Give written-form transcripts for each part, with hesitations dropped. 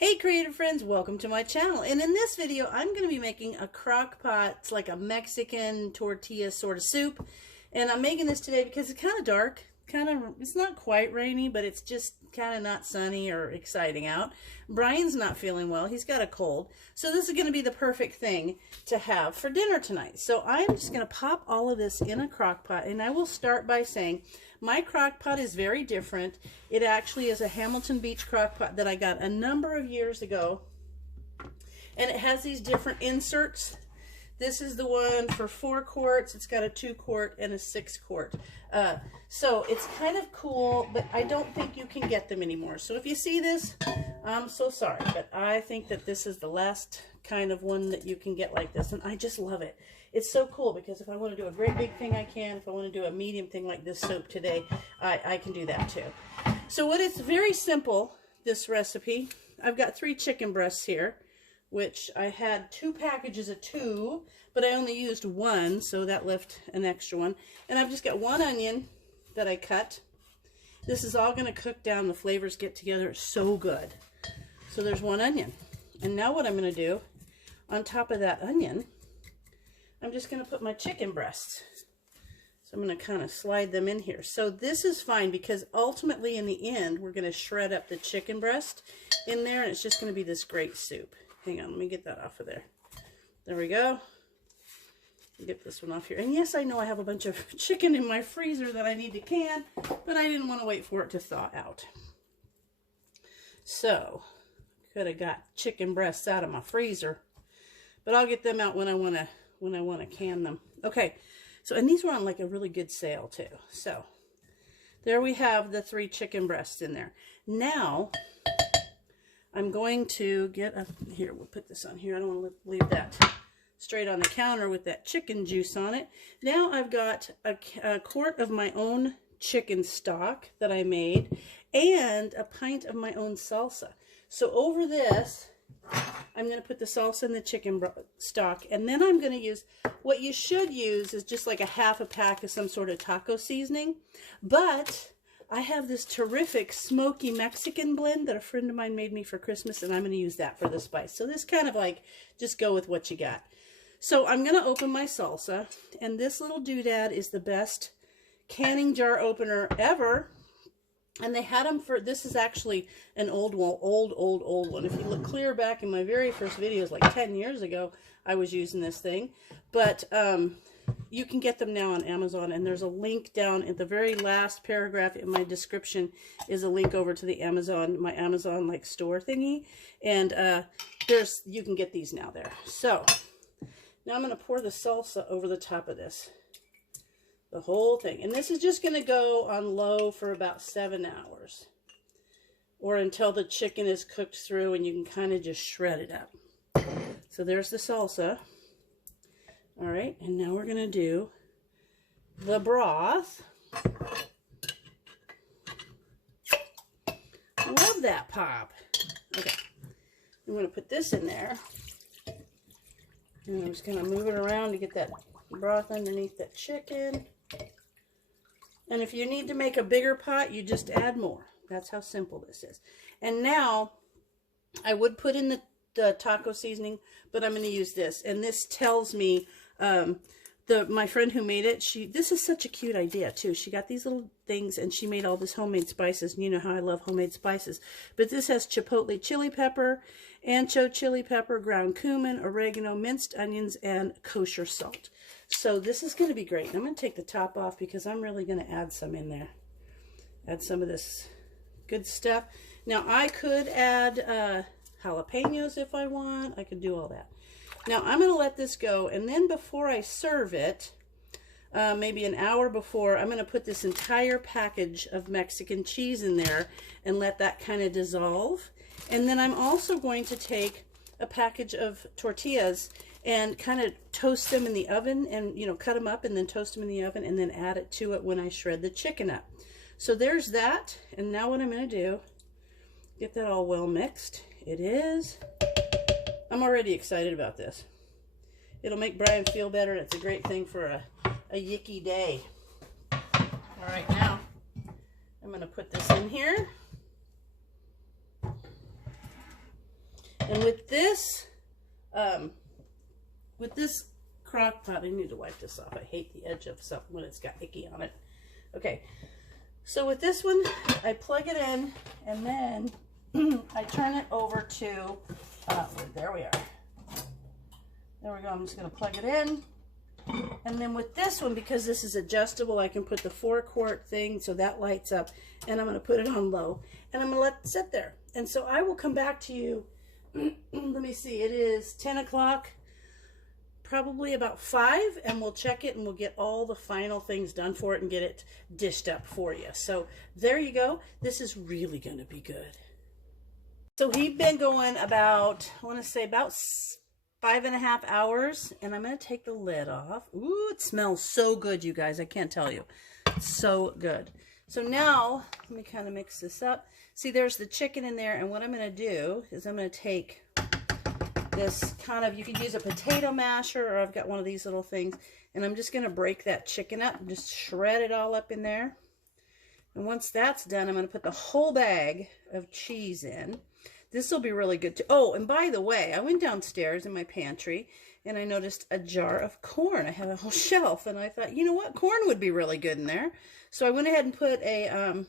Hey creative friends, welcome to my channel. And in this video, I'm going to be making a crock pot. It's like a Mexican tortilla sort of soup. And I'm making this today because it's kind of dark. It's not quite rainy, but it's just kind of not sunny or exciting out. Brian's not feeling well. He's got a cold. So this is going to be the perfect thing to have for dinner tonight. So I'm just going to pop all of this in a crock pot. And I will start by saying my crock pot is very different. It actually is a Hamilton Beach crock pot that I got a number of years ago. And it has these different inserts. This is the one for 4 quarts. It's got a 2 quart and a 6 quart. So it's kind of cool, but I don't think you can get them anymore. So if you see this, I'm so sorry, but I think that this is the last kind of one that you can get like this. And I just love it. It's so cool because if I want to do a great big thing, I can. If I want to do a medium thing like this soap today, I can do that too. So it's very simple, this recipe. I've got 3 chicken breasts here, which I had 2 packages of 2, but I only used 1, so that left an extra one. And I've just got 1 onion that I cut. This is all going to cook down. The flavors get together. It's so good. So there's 1 onion. And now what I'm going to do, on top of that onion, I'm just going to put my chicken breasts. So I'm going to kind of slide them in here. So this is fine because ultimately in the end, we're going to shred up the chicken breast in there, and it's just going to be this great soup. Hang on, let me get that off of there. There we go. Get this one off here. And yes, I know I have a bunch of chicken in my freezer that I need to can, but I didn't want to wait for it to thaw out. So, could have got chicken breasts out of my freezer, but I'll get them out when I want to can them. Okay, so and these were on like a really good sale too. So, there we have the 3 chicken breasts in there. Now, I'm going to get here, we'll put this on here. I don't want to leave that straight on the counter with that chicken juice on it. Now I've got a quart of my own chicken stock that I made and a pint of my own salsa. So over this, I'm going to put the salsa in the chicken stock, and then I'm going to use, what you should use is just like a half a pack of some sort of taco seasoning, but I have this terrific smoky Mexican blend that a friend of mine made me for Christmas, and I'm going to use that for the spice. So this kind of like, just go with what you got. So I'm going to open my salsa, and this little doodad is the best canning jar opener ever. And they had them for, this is actually an old one. If you look clear back in my very first videos, like 10 years ago, I was using this thing. But you can get them now on Amazon, and there's a link down at the very last paragraph in my description is a link over to the Amazon, my Amazon like store thingy, and you can get these now there. So now I'm going to pour the salsa over the top of this, the whole thing, and this is just going to go on low for about 7 hours, or until the chicken is cooked through and you can kind of just shred it up. So there's the salsa. All right, and now we're going to do the broth. Love that pop. Okay, I'm going to put this in there. And I'm just going to move it around to get that broth underneath that chicken. And if you need to make a bigger pot, you just add more. That's how simple this is. And now, I would put in the taco seasoning, but I'm going to use this. And this tells me, my friend who made it, this is such a cute idea too. She got these little things and she made all this homemade spices, and you know how I love homemade spices. But this has chipotle chili pepper, ancho chili pepper, ground cumin, oregano, minced onions, and kosher salt. So this is going to be great. And I'm going to take the top off because I'm really going to add some in there. Add some of this good stuff. Now I could add jalapenos if I want. I could do all that. Now I'm going to let this go, and then before I serve it, maybe an hour before, I'm going to put this entire package of Mexican cheese in there and let that kind of dissolve. And then I'm also going to take a package of tortillas and kind of toast them in the oven, and cut them up and then toast them in the oven, and then add it to it when I shred the chicken up. So there's that. And now what I'm going to do, get that all well mixed. It is. I'm already excited about this. It'll make Brian feel better. It's a great thing for a yicky day. All right, now I'm going to put this in here. And with this crock pot, I need to wipe this off. I hate the edge of something when it's got icky on it. Okay, so with this one, I plug it in, and then I turn it over to, there we are. There we go. I'm just going to plug it in. And then with this one, because this is adjustable, I can put the 4-quart thing so that lights up, and I'm going to put it on low, and I'm going to let it sit there. And so I will come back to you. Let me see. It is 10 o'clock, probably about 5, and we'll check it, and we'll get all the final things done for it and get it dished up for you. So there you go. This is really going to be good. So he's been going about, I want to say about 5.5 hours, and I'm going to take the lid off. Ooh, it smells so good, you guys. I can't tell you. It's so good. So now, let me kind of mix this up. See, there's the chicken in there, and what I'm going to do is I'm going to take this kind of, you could use a potato masher, or I've got one of these little things, and I'm just going to break that chicken up, just shred it all up in there. And once that's done, I'm going to put the whole bag of cheese in. This will be really good too. Oh, and by the way, I went downstairs in my pantry and I noticed a jar of corn. I have a whole shelf, and I thought, you know what, corn would be really good in there. So I went ahead and put a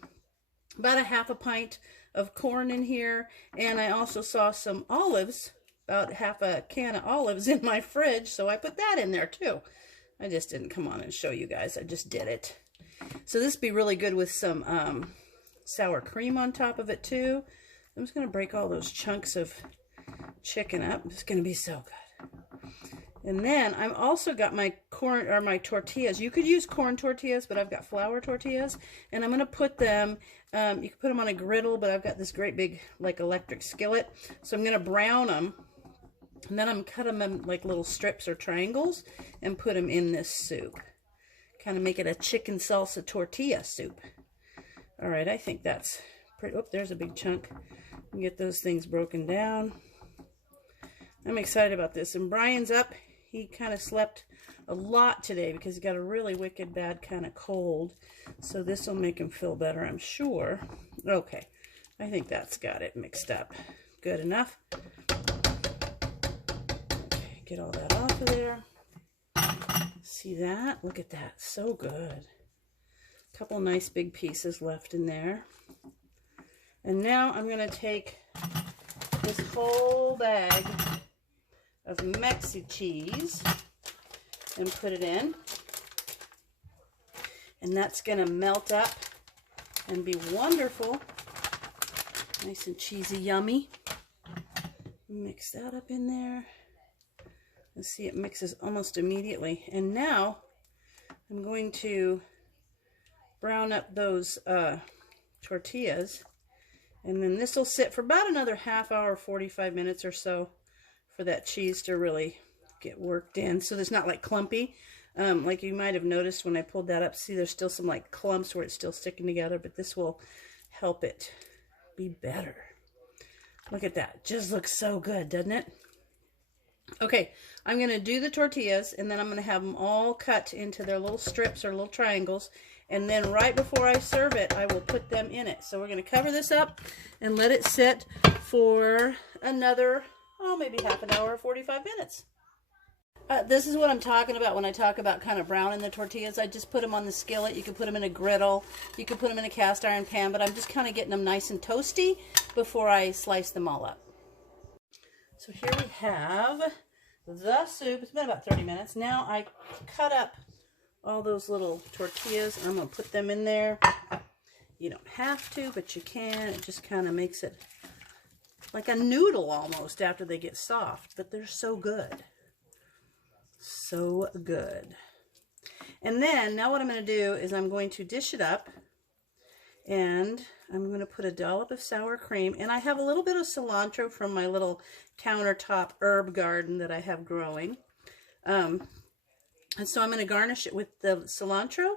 about a half a pint of corn in here, and I also saw some olives, about half a can of olives in my fridge, so I put that in there too. I just didn't come on and show you guys. I just did it. So this would be really good with some sour cream on top of it too. I'm just going to break all those chunks of chicken up. It's going to be so good. And then I've also got my corn, or my tortillas. You could use corn tortillas, but I've got flour tortillas. And I'm going to put them, you can put them on a griddle, but I've got this great big, like, electric skillet. So I'm going to brown them. And then I'm going to cut them in, like, little strips or triangles and put them in this soup. Kind of make it a chicken salsa tortilla soup. All right, I think that's pretty. Oh, there's a big chunk. Get those things broken down. I'm excited about this. And Brian's up. He kind of slept a lot today because he got a really wicked bad kind of cold. So this will make him feel better, I'm sure. Okay, I think that's got it mixed up. Good enough. Okay, get all that off of there. See that? Look at that. So good. A couple nice big pieces left in there. And now I'm going to take this whole bag of Mexi cheese and put it in. And that's going to melt up and be wonderful. Nice and cheesy, yummy. Mix that up in there. And see, it mixes almost immediately. And now I'm going to brown up those tortillas. And then this will sit for about another half hour, 45 minutes or so for that cheese to really get worked in. So there's not like clumpy. Like you might have noticed when I pulled that up. See, there's still some like clumps where it's still sticking together, but this will help it be better. Look at that. Just looks so good, doesn't it? Okay, I'm going to do the tortillas, and then I'm going to have them all cut into their little strips or little triangles. And then right before I serve it, I will put them in it. So we're going to cover this up and let it sit for another, oh, maybe half an hour, 45 minutes. This is what I'm talking about when I talk about kind of browning the tortillas. I just put them on the skillet. You can put them in a griddle. You can put them in a cast iron pan, but I'm just kind of getting them nice and toasty before I slice them all up. So here we have the soup. It's been about 30 minutes. Now I cut up all those little tortillas. I'm going to put them in there. You don't have to, but you can. It just kind of makes it like a noodle almost after they get soft, but they're so good. So good. And then now what I'm going to do is I'm going to dish it up, and I'm going to put a dollop of sour cream, and I have a little bit of cilantro from my little countertop herb garden that I have growing. And so I'm going to garnish it with the cilantro.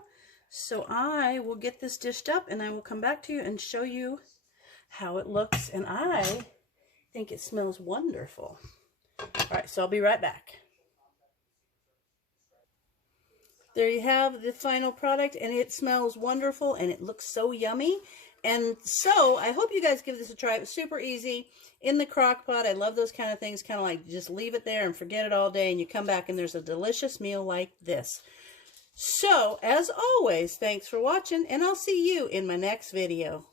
So I will get this dished up, and I will come back to you and show you how it looks. And I think it smells wonderful. All right, so I'll be right back. There you have the final product, and it smells wonderful, and it looks so yummy. And so I hope you guys give this a try. It was super easy in the crock pot. I love those kind of things, kind of like just leave it there and forget it all day, and you come back and there's a delicious meal like this. So, as always, thanks for watching, and I'll see you in my next video.